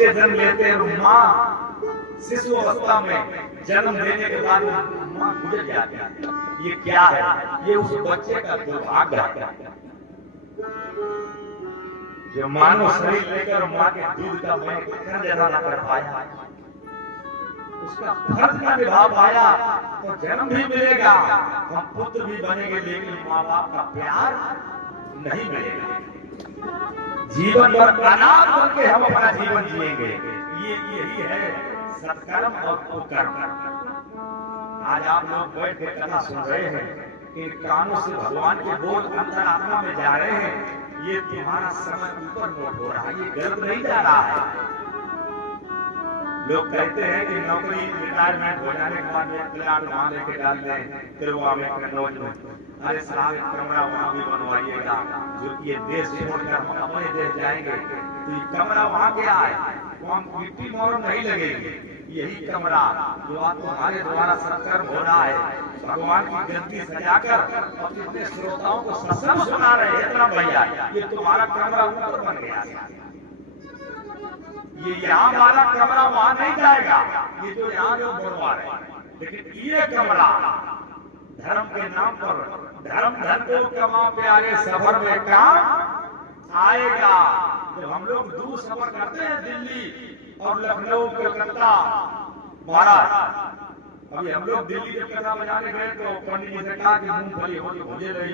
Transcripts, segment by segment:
बच्चे जन्म लेते हैं और माँ शिशु अवस्था में जन्म लेने के बाद माँ गुजर जाती है। ये क्या है? ये उस बच्चे का दुर्भाग्य है जो मानव शरीर लेकर माँ के दूध का मैं जैसा न कर पाया, उसका फर्ज न निभा पाया, तो जन्म भी मिलेगा, हम पुत्र भी बनेंगे, लेकिन माँ बाप का प्यार नहीं मिलेगा। जीवन भर अनाथ बनके हम अपना जीवन जिएंगे। ये यही है सत्कर्म और कुकर्म। आज आप लोग बैठ के कथा सुन रहे हैं, इन कानों से भगवान के बोल अंतरात्मा में जा रहे हैं। ये तुम्हारा समय ऊपर नोट हो रहा है, ये गलत नहीं जा रहा है। लोग कहते हैं कि नौकरी रिटायरमेंट हो जाने के बाद में प्लाट वहां लेके डाल दें, फिर वो हमें कन्नौज में, अरे साहब कमरा वहां भी बनवाइएगा, जो ये देश छोड़कर हम अपने देश जाएंगे तो ये कमरा वहां क्या है? वहां मिट्टी मोहर नहीं लगेगी। यही कमरा जो आज तुम्हारे द्वारा सत्कर्म हो रहा है, भगवान की ग्रंथि सजाकर और जितने श्रोताओं को सत्संग सुना रहे हैं, इतना भैया ये तुम्हारा कमरा ऊपर बन गया। ये यहाँ वाला कमरा वहां नहीं जाएगा, ये जो यहाँ लोग बनवा रहे हैं, लेकिन ये कमरा धर्म के नाम पर धर्म धन को कमा प्यारे सफर में काम आएगा। तो हम लोग दूर सफर करते हैं, दिल्ली और लखनऊ कलकत्ता महाराज। अभी हम लोग दिल्ली के कथा बजाने गए तो पंडित जी ने कहा कि मूंगफली हो तो मुझे ले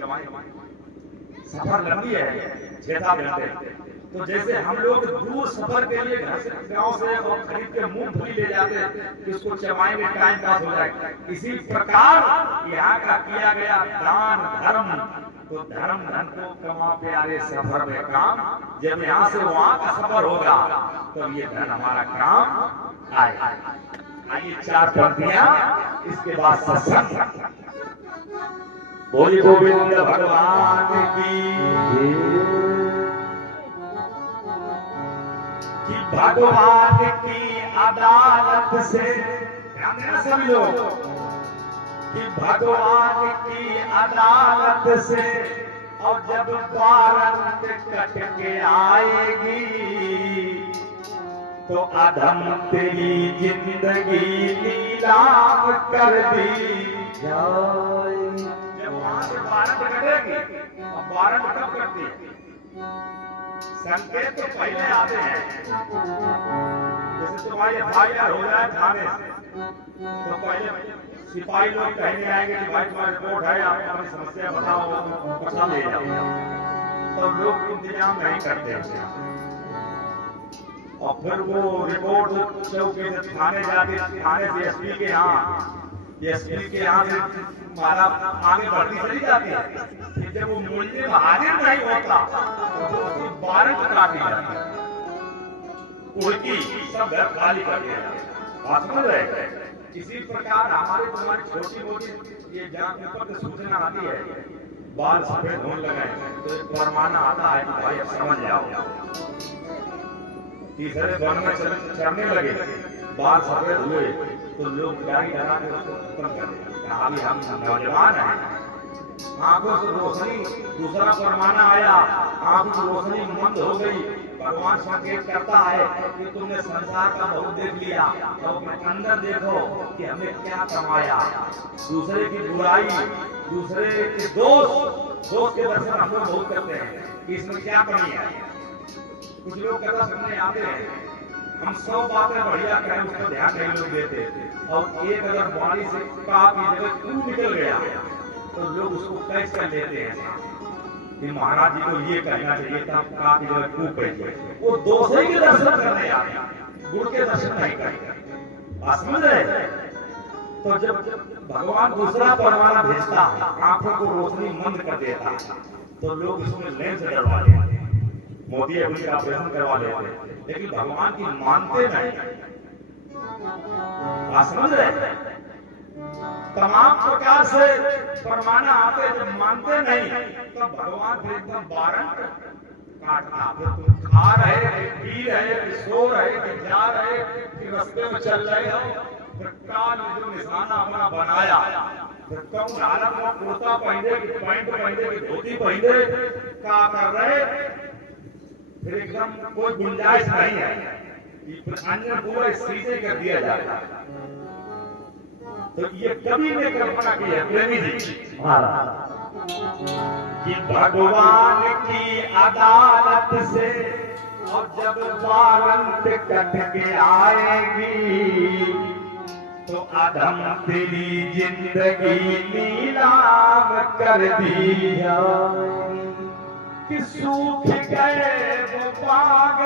चमाई। सफर लंबी है, 6-7 घंटे। तो जैसे हम लोग दूर सफर के लिए घर से गांव से और खरीद के मूंगफली ले जाते हैं कि उसको चबाई में टाइम पास हो जाए, इसी प्रकार यहाँ का किया गया दान धर्म। तो धर्म धन को कमा प्यारे सफर में काम, जब यहाँ से वहाँ का सफर होगा तो ये धन हमारा काम आए। आइए 4 पंक्तियां, इसके बाद सत्संग। बोली गोविंद भगवान की, भगवान की अदालत से, ध्यान देना सभी लोग, कि भगवान की अदालत से और जब वारंट कट के आएगी तो अधम तेरी जिंदगी नीलाम कर दी जाए। जब वहां से वारंट कटेगी, अब वारंट कब करती है? संकेत तो पहले आते हैं, जैसे तुम्हारी FIR हो जाए थाने तो पहले सिपाही लोग कहने आएंगे कि भाई तुम्हारी रिपोर्ट है, आप अपनी समस्या बताओ, पता ले जाओ। तो लोग इंतजाम नहीं करते और फिर वो रिपोर्ट चौकी से थाने जाती, थाने से SP के यहाँ, SP के यहाँ से मारा आगे बढ़ती चली जाती है। जब वो मुलजिम हाजिर नहीं होता तो वारंट काटी जाती है, उल्टी सब घर खाली कर दिया जाता है। बात समझ रहे? इसी प्रकार हमारे तुम्हारी छोटी मोटी ये जान ऊपर से सूचना आती है, बाल सफेद होने लगे तो एक फरमाना आता है कि भाई अब समझ जाओ। तीसरे वन में चढ़ने लगे, बाल सफेद हुए तो लोग गाड़ी लगा के उसको खत्म कर दिया। अभी हम नौजवान हैं, आंखों से रोशनी, दूसरा फरमाना आया, आंखों की रोशनी मंद हो गई। भगवान संकेत करता है कि तुमने संसार का बहुत देख लिया, तो अपने अंदर देखो कि हमने क्या कमाया। दूसरे की बुराई, दूसरे के दोस्त के दर्शन हम लोग बहुत करते हैं कि इसमें क्या कमी है। कुछ लोग कथा सुनने आते हैं, हम 100 बातें बढ़िया कहें, उसका ध्यान नहीं लोग देते, और एक अगर वाणी से का की जगह क्यों निकल गया तो लोग उसको कैच कर लेते हैं कि महाराज जी को ये कहना चाहिए था, का की जगह क्यों कह। वो दूसरे के दर्शन करने आते हैं, गुण के दर्शन नहीं करते। बात समझ रहे? तो जब भगवान दूसरा परमाना भेजता है, आंखों को रोशनी मंद कर देता है, तो लोग इसमें लेंस डलवा लेते हैं, मोती अभी का ऑपरेशन करवा लेते हैं, लेकिन भगवान की मानते नहीं। बात समझ रहे? तमाम प्रकार से परमाना आते, जब मानते नहीं तब भगवान फिर एकदम वारंट काटता। फिर तुम खा रहे, पी रहे, सो रहे, जा रहे, फिर रास्ते में चल रहे हो, फिर काल में जो निशाना अपना बनाया, फिर कौन हालत में कुर्ता पहने कि पैंट पहने कि धोती पहने, क्या कर रहे, फिर एकदम कोई गुंजाइश नहीं है। अन्य पूरा सीधे कर दिया जाता है। तो ये कवि ने कल्पना की है, प्रेमी जी कि भगवान की अदालत से और जब वारंट कट के आएगी तो अधम तेरी जिंदगी नीलाम कर दी जाएगी कि सूख गए वो बाग,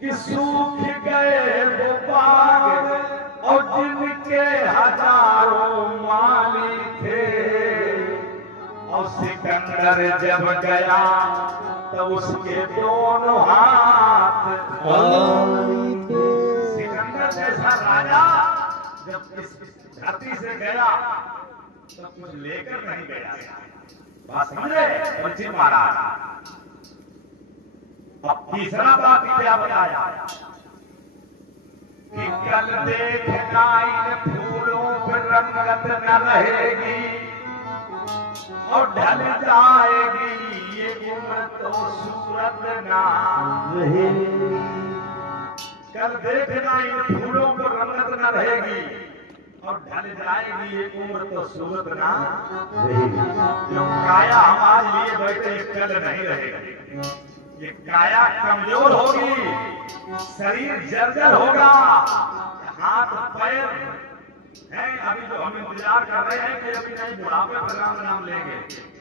कि सूख गए वो बाग और जिनके हजारों माली थे। और सिकंदर जब गया तो उसके दोनों हाथ खाली थे। सिकंदर जैसा राजा जब इस धरती से गया तो कुछ लेकर नहीं गया। बात समझे परीक्षित महाराज। अब तीसरा बात क्या बताया कि कल देखना इन फूलों पर रंगत न रहेगी और ढल जाएगी ये उम्र तो सूरत ना रहेगी। कल देखना इन फूलों पर रंगत न रहेगी और ढल जाएगी ये उम्र तो सूरत ना रहेगी। जो काया हमारे लिए बैठे कल नहीं रहेगी। ये काया कमजोर होगी, शरीर जर्जर होगा, हाथ पैर है अभी जो हम इंतजार कर रहे हैं कि अभी नहीं बुढ़ापे पर राम नाम लेंगे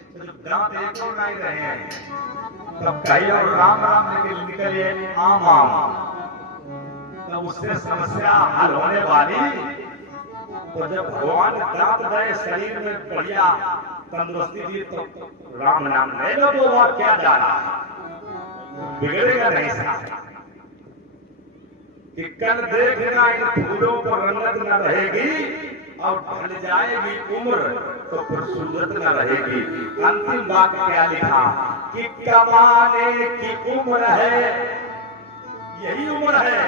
तो जो दांत एक और नहीं रहे हैं तब कई और राम राम लेके निकलिए आम आम, तब उससे समस्या हल होने वाली। तो जब भगवान दांत गए शरीर में बढ़िया तंदुरुस्ती दी तो राम नाम ले लो। तो वह क्या जा रहा है, बिगड़ेगा नहीं साथ। कि कल देखना इन फूलों पर रंगत न रहेगी और ढल जाएगी उम्र तो फिर सूरत न रहेगी। अंतिम बात क्या लिखा कि कमाने की उम्र है, यही उम्र है,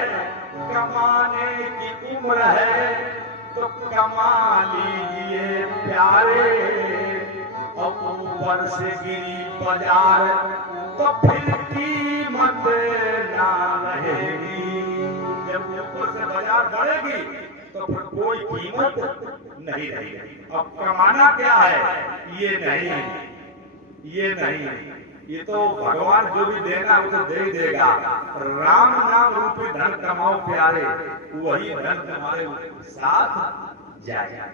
कमाने की उम्र है तो कमा लीजिए प्यारे और ऊपर से गिरी बाजार तो फिर कीमत ना रहेगी। जब ऊपर से बाजार बढ़ेगी तो फिर कोई कीमत नहीं रहेगी। अब कमाना क्या है, ये नहीं, ये नहीं, ये तो भगवान जो भी देगा वो तो दे ही देगा। राम नाम रूपी धन कमाओ प्यारे, वही धन तुम्हारे साथ जाएगा।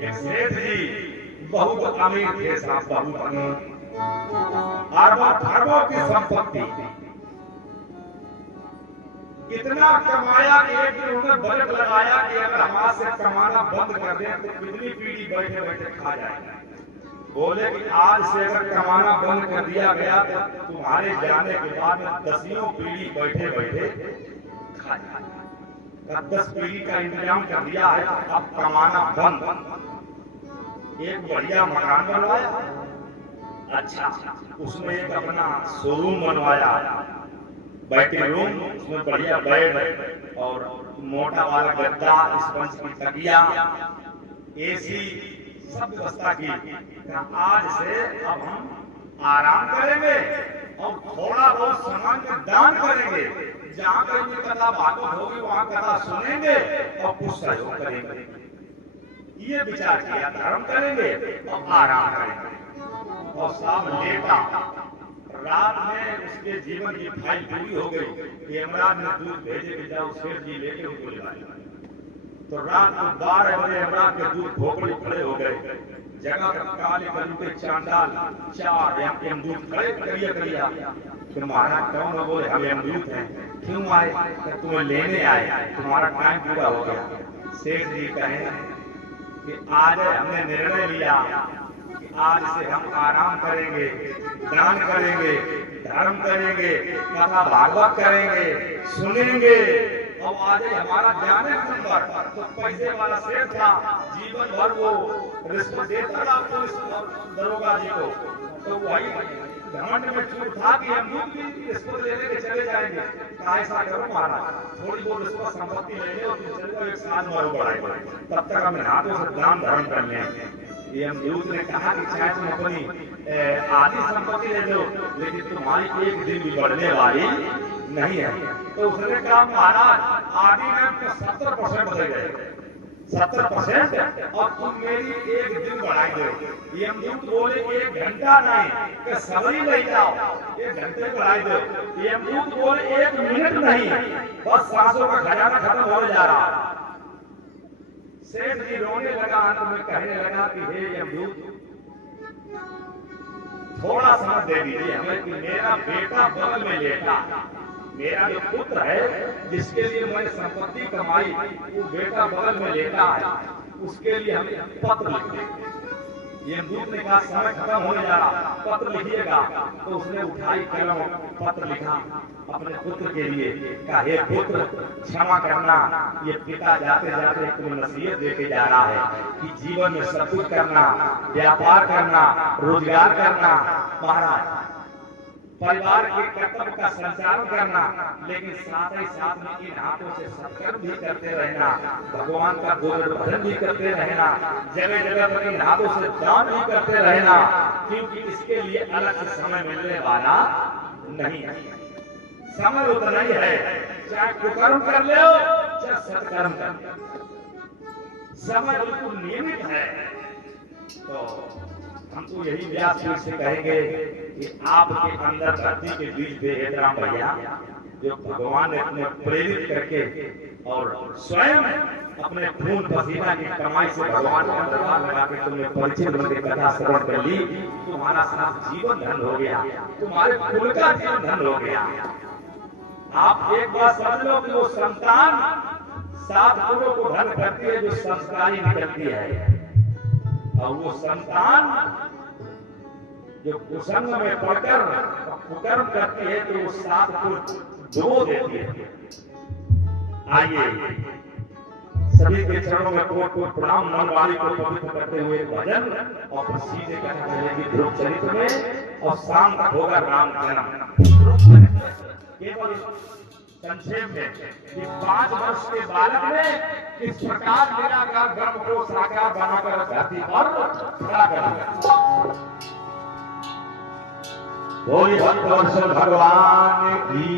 एक सेठ जी बहुत अमीर थे साहब, बहुत अमीर, अरबों खरबों की संपत्ति, इतना कमाया कि एक दिन उन्होंने बजट लगाया कि अगर हाथ से कमाना बंद कर दें तो कितनी पीढ़ी बैठे बैठे खा जाएगा। बोले कि आज से अगर कमाना बंद कर दिया गया तो तुम्हारे जाने के बाद 10 पीढ़ी बैठे बैठे खा जाएगा। 10 पीढ़ी का इंतजाम कर दिया है, अब कमाना बंद। एक बढ़िया मकान बनवाया, अच्छा उसमें एक अपना शोरूम बनवाया, बैठे रूम, उसमें बढ़िया बेड और मोटा वाला गद्दा, स्पंज की तकिया, एसी, सब व्यवस्था की। आज से अब हम आराम करेंगे और थोड़ा बहुत सामान का दान करेंगे, जहाँ कहीं कथा भागवत होगी वहाँ कथा सुनेंगे और कुछ सहयोग करेंगे। ये विचार किया, धर्म करेंगे और आराम करेंगे। और साहब लेटा, रात में उसके जीवन की फाइल पूरी हो गई। यमराज ने दूध भेजे कि जाओ सेठ जी लेके उनको ले आए। तो रात को 12 बजे यमराज के दूध खोपड़ी खड़े हो गए। जगह का काले कलू के चांडाल 4 यमदूत खड़े करिया करिया। फिर महाराज कौन है? बोले हम यमदूत हैं। क्यों आए? तो तुम्हें लेने आए, तुम्हारा टाइम पूरा हो गया। सेठ जी कहे कि आज हमने निर्णय लिया, आज से हम आराम करेंगे, दान करेंगे, धर्म करेंगे, कथा भागवत करेंगे, सुनेंगे। और आज हमारा जाने नंबर तो पैसे वाला सेठ था, जीवन भर वो रिश्वत देता था पुलिस दरोगा जी को। तो वही घमंड में चूक था कि हम भी रिश्वत लेने के चले जाएंगे। ऐसा करो महाराज, थोड़ी बहुत रिश्वत संपत्ति लेंगे और चले जाओ, एक साथ मारो बढ़ाएंगे, तब तक हमें हाथों से दान धर्म कर लेंगे। यमदूत ने कहा कि चाहे तुम अपनी आधी संपत्ति ले लो, लेकिन तुम्हारी एक दिन भी बढ़ने वाली नहीं है। तो उसने कहा महाराज आदि में 70% बदल गए, 70%, और तुम मेरी एक दिन बढ़ाई दो। यमदूत बोले 1 घंटा नहीं कि सभी ले जाओ, 1 घंटे बढ़ाई दो। यमदूत बोले 1 मिनट नहीं, बस सांसों का खजाना खत्म होने जा रहा। सेठ जी रोने लगा, अंत में कहने लगा कि हे यमदूत थोड़ा समय दे दीजिए हमें कि मेरा बेटा बगल में लेटा, मेरा जो पुत्र है जिसके लिए मैंने संपत्ति कमाई, वो बेटा बगल में लेटा है, उसके लिए हमें पत्र लिख दें। यमदूत ने कहा समय खत्म होने जा रहा, पत्र लिखिएगा। तो उसने उठाई कलम, पत्र लिखा अपने पुत्र के लिए, कहा हे पुत्र क्षमा करना, ये पिता जाते जाते तुम्हें नसीहत देके जा रहा है कि जीवन में सब कुछ करना, व्यापार करना, रोजगार करना, महाराज परिवार के कर्तव्य का संचालन करना, लेकिन साथ ही साथ में इन हाथों से सत्कर्म भी करते रहना, भगवान का गोवर्धन भजन भी करते रहना, जगह जगह पर इन हाथों से दान भी करते रहना, क्योंकि इसके लिए अलग से समय मिलने वाला नहीं है। समय उतना ही है, चाहे कुकर्म कर ले चाहे सत्कर्म कर ले, समय बिल्कुल नियमित है। तो हम तो यही व्यास जी से कहेंगे कि आपके अंदर धरती के बीच बेहतराम भैया जो भगवान ने अपने प्रेरित करके और स्वयं अपने खून पसीना की कमाई से भगवान के अंदर लगा के तुमने परिचय बन के कथा श्रवण कर ली, तुम्हारा साथ जीवन धन हो गया, तुम्हारे कुल का जीवन धन हो गया। आप एक बात समझ लो कि वो संतान 7 गुणों को धन करती है जो संस्कारी निकलती है, और वो संतान जो कुसंग में पड़कर कुकर्म करती है तो वो 7 गुण डुबो देती है। आइए सभी के चरणों में कोट कोट प्रणाम, मनवाड़ी को पवित्र करते हुए भजन और फिर सीधे कथा चलेगी ध्रुव चरित्र में, और शाम तक होगा राम जन्म। केवल संक्षेप में कि 5 वर्ष के बालक ने किस प्रकार निराकार ब्रह्म को साकार बनाकर धरती पर खड़ा कर दिया। बोली भक्तवत्सल भगवान की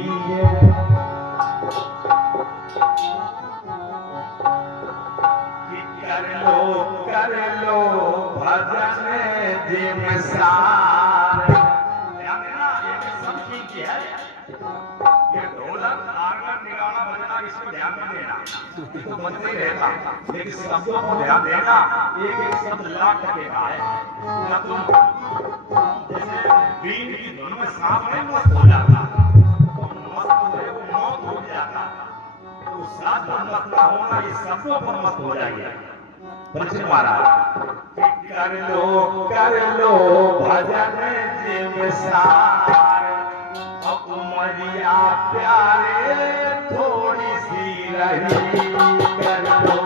कर लो भजन जिम सार। ध्यान देना, ये सब ठीक है, ये ढोलक आरगन निगाना बजना इसको ध्यान में देना, इसको बजते ही रहता, लेकिन शब्दों को ध्यान देना, एक एक शब्द लाख टके का है। ना तुम जैसे बीन की धुन में सांप नहीं मस्त हो जाता, तो मस्त हो वो मौत हो जाता, तो साथ मस्त ना होना, ये शब्दों पर मस्त हो जाएगा। परिचय महाराज कर लो भजन जिम सार, उमरिया प्यारे थोड़ी सी रही, कर लो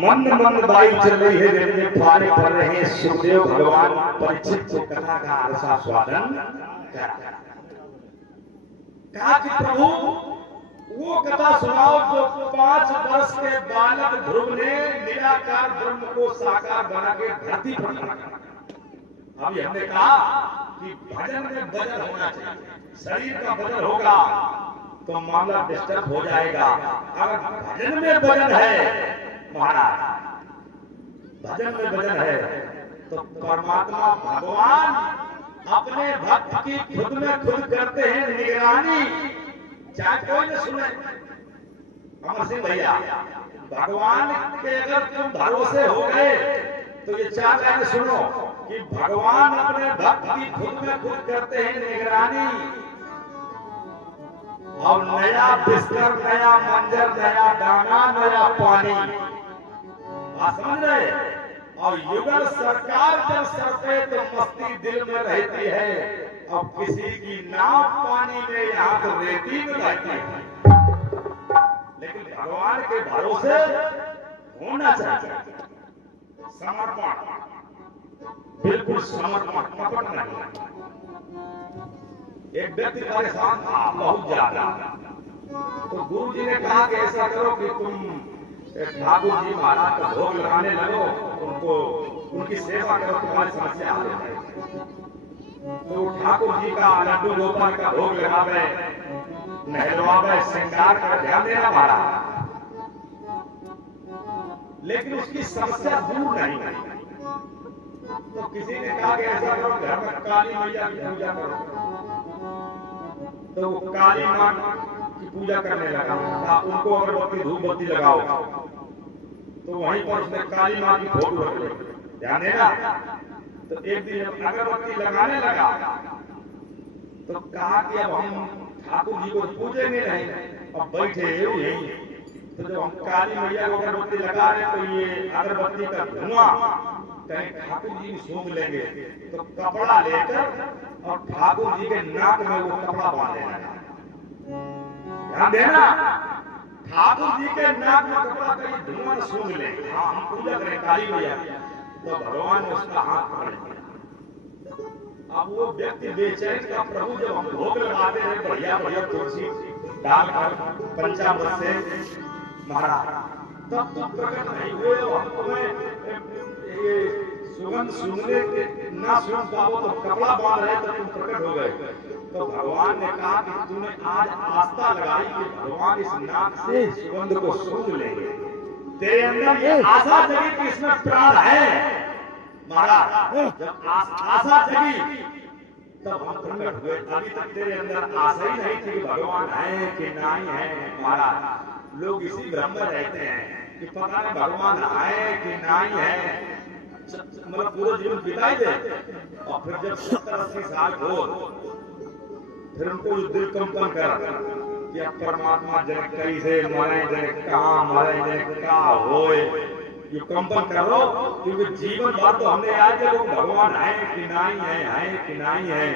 मंद मंद वायु चल रही है, रेलवे फुहारे पड़ रहे हैं। सुखदेव भगवान परीक्षित को कथा का आस्वादन करा। कहा कि प्रभु वो कथा सुनाओ जो 5 वर्ष के बालक ध्रुव ने निराकार ब्रह्म को साकार बना के धरती पर रखा। अभी हमने कहा कि भजन में वजन होना चाहिए। शरीर का वजन होगा तो मामला डिस्टर्ब हो जाएगा। अगर भजन में वजन है महाराज, भजन में वजन है तो परमात्मा भगवान अपने भक्त की खुद में खुद करते हैं निगरानी, चाहे कोई न सुने। अमर सिंह भैया, भगवान के अगर तुम भरोसे हो गए तो ये 4 लाइन सुनो कि भगवान अपने भक्त की खुद में खुद करते हैं निगरानी, और नया बिस्तर, नया मंजर, नया दाना, नया पानी। समझ रहे? और युगल सरकार जब सर पे तो मस्ती दिल में रहती है। अब किसी की नाव पानी में, यहाँ तो रेती में रहती है। लेकिन भगवान के भरोसे होना चाहिए समर्पण, बिल्कुल समर्पण, कपट नहीं। एक व्यक्ति परेशान था बहुत ज्यादा, तो गुरु जी ने कहा कि ऐसा करो कि तुम ठाकुर जी महाराज का भोग लगाने लगो, उनको उनकी सेवा करो, तुम्हारी समस्या आ जाएगी। तो ठाकुर जी का लड्डू गोपाल का भोग लगावे, नहलवावे, श्रृंगार कर ध्यान देना महाराज, लेकिन उसकी समस्या दूर नहीं हुई। तो किसी ने कहा कि ऐसा करो घर में काली मैया की पूजा करो। तो वो काली मां की पूजा करने लगा, उनको अगरबत्ती धूप बत्ती लगाओ। तो वहीं पर उसने काली मां की फोटो रख ली, ध्यान देना। तो एक दिन अगरबत्ती लगाने लगा तो कहा कि अब हम ठाकुर जी को पूजेंगे नहीं, अब बैठे यही। तो जब हम काली मैया को अगरबत्ती लगा रहे तो ये अगरबत्ती का धुआं कहीं ठाकुर जी सूंघ लेंगे, तो कपड़ा लेकर और ठाकुर जी के नाक में वो कपड़ा बांध देना। ध्यान देना, ठाकुर जी के नाक में कपड़ा कहीं धुआं सूंघ ले। हाँ, हम पूजा करें काली मैया, तो भगवान ने उसका हाथ पकड़ लिया। अब वो व्यक्ति बेचैन का, प्रभु जब हम भोग लगाते हैं बढ़िया बढ़िया तुलसी डालकर पंचामृत से महाराज, तब तुम प्रकट नहीं हुए। हम तुम्हें ये सुगंध सुनने के ना सुन पाओ तो कपड़ा बांध रहे तो तुम प्रकट हो गए। तो भगवान ने कहा कि तूने आज आस्था लगाई कि भगवान इस नाक से सुगंध को सूंघ लेंगे, तेरे अंदर ये आशा जगी कि इसमें प्राण है महाराज। जब आशा जगी तब हम प्रकट हुए। अभी तक तेरे अंदर आशा ही नहीं थी कि भगवान है कि नहीं है महाराज। लोग इसी भ्रम में रहते हैं कि पता नहीं भगवान है कि नहीं है, मतलब पूरा जीवन बिताई दे, और फिर जब 70-80 साल हो फिर उनको दिल कंपन कर कि अब परमात्मा जन कैसे मरे, जन कहाँ मरे, जन क्या होए, ये कंपन करो। क्योंकि जीवन भर तो हमने आज के लोग भगवान है कि नहीं है कि नहीं है,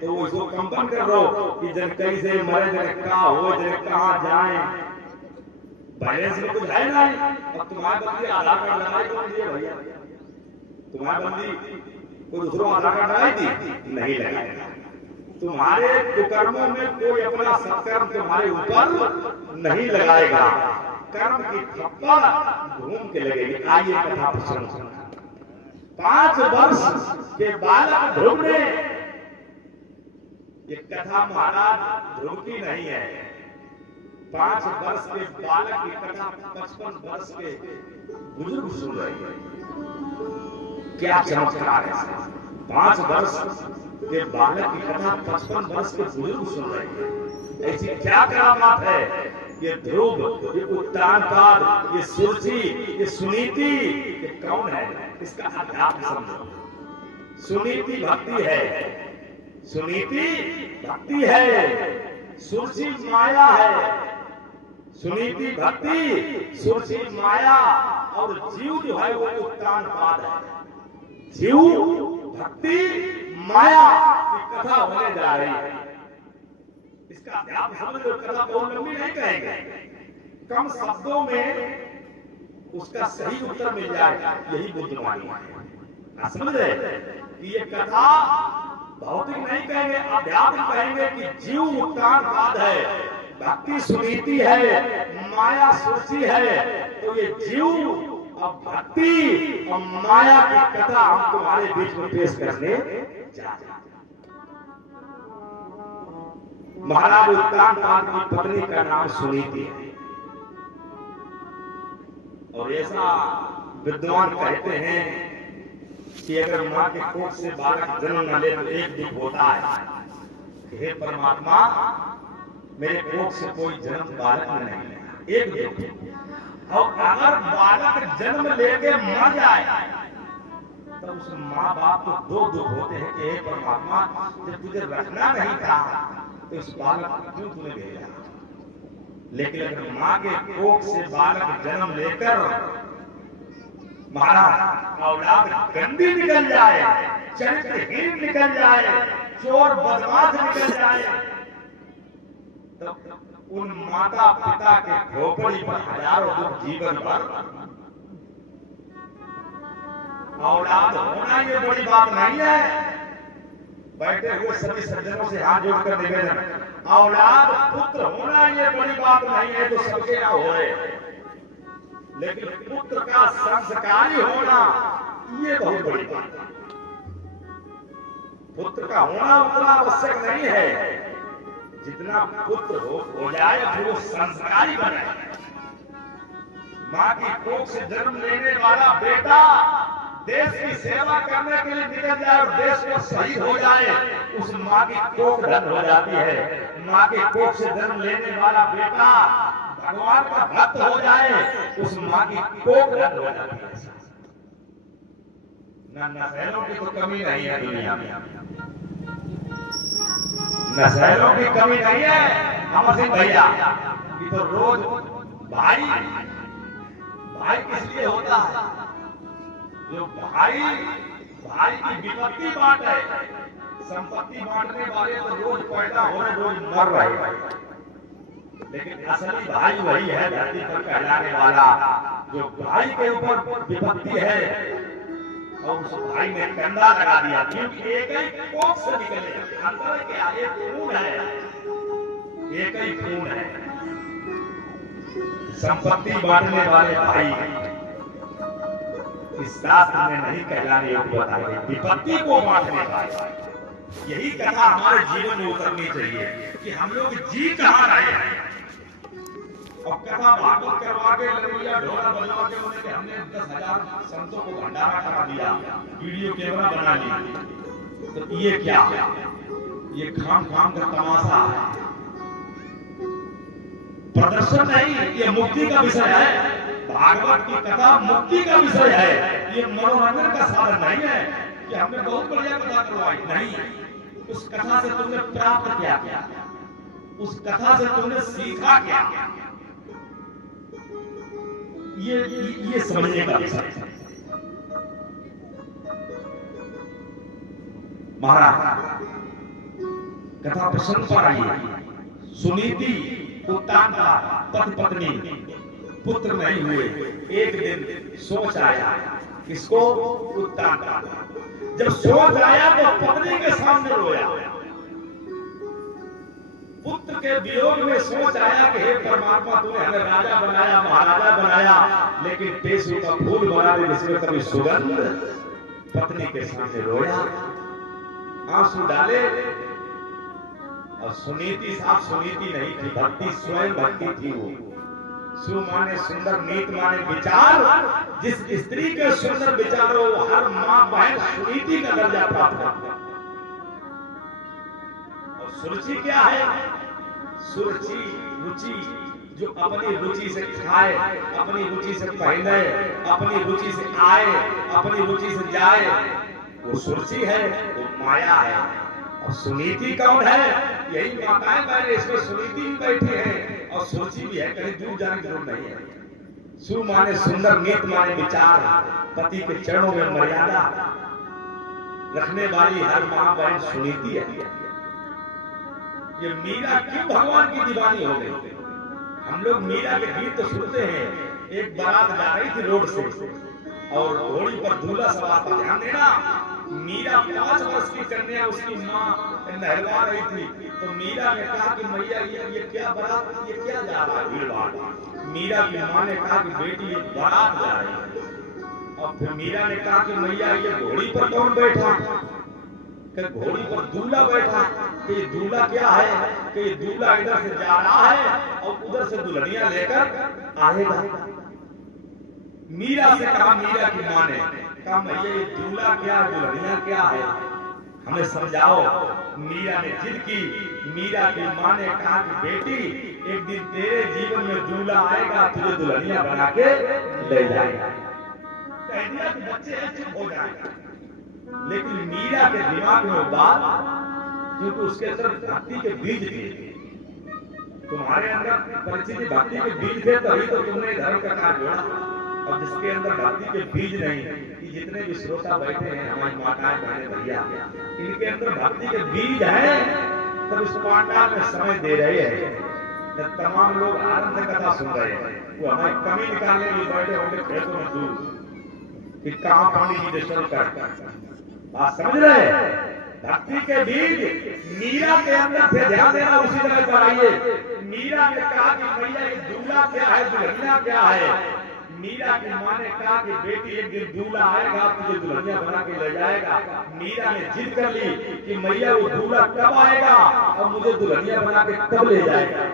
तो उसको कंपन करो कि जन कैसे मरे, जन क्या हो, जन कहाँ जाए। बैलेंस में कुछ है नहीं। अब तुम्हारे बंदी आधार कार्ड लगाई कौन दिए भैया? तुम्हारी बंदी कोई दूसरों आधार कार्ड लगाई थी? नहीं लगाई। तुम्हारे कुकर्मों में कोई अपना सत्कर्म तुम्हारे ऊपर नहीं लगाएगा। कर्म की थप्पड़ घूम के लगेगी। आइए कथा प्रसंग। 5 वर्ष के बालक ध्रुव ने, ये कथा महाराज ध्रुव की नहीं है, 5 वर्ष के बालक की कथा 55 वर्ष के बुजुर्ग सुन रहे हैं। क्या चमत्कार है! 5 वर्ष के बालक की कथा 55 वर्ष के बुजुर्ग सुन रहे हैं। ऐसी क्या करामात है! ये ध्रुव, ये उत्तानपाद, ये सुरजी, ये सुनीति, ये कौन है? इसका अध्यात्म समझो। सुनीति भक्ति है, सुनीति भक्ति है, सुरजी माया है। सुनीति भक्ति, सुरजी माया, और जीव जो है वो उत्तानपाद है। जीव भक्ति माया की कथा होने जा रही है। इसका अध्यात्म समझ लो, कथा बहुत लंबी नहीं कहेंगे, कम शब्दों में उसका सही उत्तर मिल जाए, यही बुद्धवाणी है। समझ रहे कि ये कथा भौतिक नहीं कहेंगे, अध्यात्म कहेंगे कि जीव मुक्तानवाद है, भक्ति सुनीति है, माया सुरची है। तो ये जीव और भक्ति और माया की कथा हम तुम्हारे बीच में पेश करने जा रहे हैं। महाराज उत्तानपाद की पत्नी का नाम सुनीति है, और ऐसा विद्वान कहते हैं कि अगर मां के कोख से बालक जन्म न ले तो एक दुख होता है, हे परमात्मा मेरे कोख से कोई जन्म बालक नहीं ले, एक दुख। और अगर बालक जन्म लेके मर जाए तो उस माँ बाप को दो दुख होते हैं कि हे परमात्मा जब तुझे रखना नहीं था तो इस बालक को क्यों तूने भेजा। लेकिन अगर माँ के कोख से बालक जन्म लेकर महाराज औलाद गंदी निकल जाए, चरित्रहीन निकल जाए, चोर बदमाश निकल जाए, तो उन माता पिता के खोपड़ी पर हजारों दुख जीवन भर। औलाद होना ये बड़ी बात नहीं है। बैठे हुए सभी सज्जनों से हाथ जोड़कर निवेदन, औलाद पुत्र होना ये बड़ी बात नहीं है तो सबके यहाँ होए, लेकिन पुत्र का संस्कारी होना ये बहुत बड़ी बात है। पुत्र का होना उतना आवश्यक नहीं है जितना पुत्र हो जाए फिर वो संस्कारी बने। माँ की कोख से जन्म लेने वाला बेटा देश की सेवा करने के लिए निकल जाए और देश को शहीद हो जाए, उस माँ की कोख धन हो जाती है। माँ की कोख से जन्म लेने वाला बेटा भगवान का भक्त हो जाए, उस माँ की कोख धन हो जाती है। नशैलों की तो कमी नहीं है दुनिया में, नशैलों की कमी नहीं है। हम सिंह भैया कि तो रोज भाई भाई किस लिए होता है, जो भाई भाई की विपत्ति बांटे, संपत्ति बांटने वाले तो रोज पैदा हो रहे रोज मर रहे, लेकिन असली भाई वही है धरती पर कहलाने वाला जो भाई के ऊपर विपत्ति है और उस भाई ने कंधा लगा दिया, क्योंकि एक ही कोख से निकले, अंतर क्या एक खून है, एक ही खून है। संपत्ति बांटने वाले भाई इस शास्त्र में नहीं कहलाने योग्य बताए, विपत्ति को बांटने वाले। यही कथा हमारे जीवन में उतरनी चाहिए कि हम लोग जी कहाँ रहे हैं। और कथा भागवत करवा के लड़िया ढोला बजवा के उन्हें हमने 10,000 संतों को भंडारा करा दिया, वीडियो कैमरा बना लिया, तो ये क्या, ये खाम खाम का तमाशा है, प्रदर्शन नहीं, ये मुक्ति का विषय है। भागवत की कथा मुक्ति का विषय है, ये मनोरंजन का साधन नहीं है कि हमने बहुत बढ़िया कथा करवाई, नहीं। उस कथा से तुमने प्राप्त क्या, उस कथा से तुमने सीखा क्या, ये समझने का विषय है। महाराज कथा प्रसंग पर आइए। सुनीति उत्तानपाद पति पत्नी पुत्र नहीं हुए, एक दिन सोच आया, किसको, उत्तानपाद। जब सोच आया तो पत्नी के सामने रोया, पुत्र के वियोग में सोच आया कि हे परमात्मा तूने हमें राजा बनाया, महाराजा बनाया, लेकिन टेसू का फूल बना दे जिसमें कभी सुगंध। पत्नी के सामने रोया, आंसू डाले। और सुनीति साहब सुनीति नहीं थी, भक्ति स्वयं भक्ति थी। वो सु माने सुंदर, नीत माने विचार। जिस स्त्री के सुंदर विचार हो हर माँ बहन सुनीति का दर्जा प्राप्त करती है। और सुरुचि क्या है, सुरुचि रुचि, जो अपनी रुचि से खाए, अपनी रुचि से पहने, अपनी रुचि से आए, अपनी रुचि से जाए, वो सुरुचि है, वो माया है। और सुनीति कौन है, यही माताएं बहनें, इसमें सुनीति भी बैठी है और सुरुचि भी है, कहीं दूर जाने की जरूरत नहीं है। सु माने सुंदर, नीत माने विचार, पति के चरणों में मर्यादा रखने वाली हर मां बहन सुनीति है। ये मीरा क्यों भगवान की दीवानी हो गई। हम लोग मीरा के गीत तो सुनते हैं। एक बारात जा रही थी रोड से और घोड़ी पर दूल्हा सवार था। ध्यान देना, मीरा 5 वर्ष की कन्या, उसकी माँ नहलवा रही थी। तो मीरा ने कहा कि मैया ये क्या बारात, ये क्या जा रहा है भीड़ भाड़। मीरा की माँ ने कहा कि बेटी ये बारात जा रही है। और फिर मीरा ने कहा कि मैया ये घोड़ी पर कौन बैठा। कि घोड़ी पर दूल्हा बैठा। कि ये दूल्हा क्या है। कि ये दूल्हा इधर से जा रहा है और उधर से दुल्हनिया लेकर आएगा। मीरा से कहा, मीरा की माँ ने कहा मैया ये दूल्हा क्या दुल्हनिया क्या है, हमें समझाओ। मीरा ने जिद की। मीरा की माँ ने कहा कि बेटी एक दिन तेरे जीवन में दूल्हा आएगा, तुझे दुल्हनिया बना के ले जाएगा। कह दिया कि बच्चे चुप हो जाएगा। लेकिन मीरा के दिमाग में बात, क्योंकि उसके अंदर भक्ति के बीज थे। तुम्हारे अंदर परिचित भक्ति के बीज थे, तभी तो तुमने धर्म का कार्य जोड़ा। और जिसके अंदर भक्ति के बीज नहीं, कि जितने भी श्रोता बैठे हैं हमारी माताएं बहने भैया, इनके अंदर भक्ति के बीज हैं, तब इस पांडाल में समय दे रहे हैं। तमाम लोग आनंद से कथा सुन रहे हैं, वो हमारी कमी निकालने के लिए बैठे होंगे खेतों में दूर कि कहाँ पंडित जी ने शुरू कर। बात समझ रहे हैं। भक्ति के बीज मीरा के अंदर थे। ध्यान देना, उसी तरह पर आइए। मीरा ने कहा कि भैया ये दूल्हा क्या है, दुल्हनिया क्या है। मीरा की माँ ने कहा कि बेटी एक दिन दूल्हा आएगा, तुझे दुल्हनिया बना के ले जाएगा। मीरा ने जिद कर ली कि मैया वो दूल्हा कब आएगा और मुझे दुल्हनिया बना के कब ले जाएगा।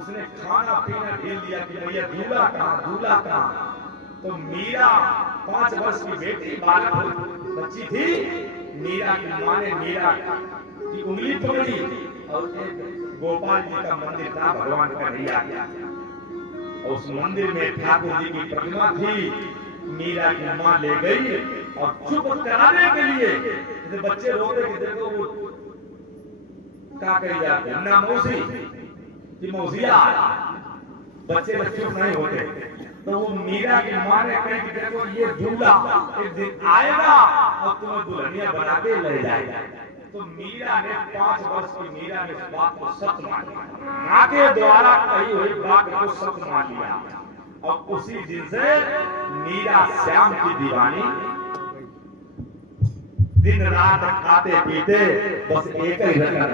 उसने खाना पीना ढील दिया कि मैया दूल्हा कहाँ, दूल्हा कहाँ। तो मीरा 5 वर्ष की बेटी बालक बच्ची थी। मीरा की माँ ने मीरा की उंगली पकड़ी और एक गोपाल जी का मंदिर था, भगवान का नैया। उस मंदिर में ठाकुर जी की प्रतिमा थी। मीरा की माँ ले गई और चुप कराने के लिए, जैसे बच्चे रोते कि देखो वो क्या कही जाते हैं ना मौसी कि मौसिया, बच्चे चुप नहीं होते। तो वो मीरा की माँ ने कहा कि देखो ये दूल्हा एक दिन आएगा और तुम्हें दुल्हनिया बना के ले जाएगा। तो मीरा ने 5 वर्ष की मीरा ने इस बात को सत्य मान लिया। माँ के द्वारा कही हुई बात को सत्य मान लिया। और उसी दिन से मीरा श्याम की दीवानी, दिन रात खाते पीते बस एक ही रखा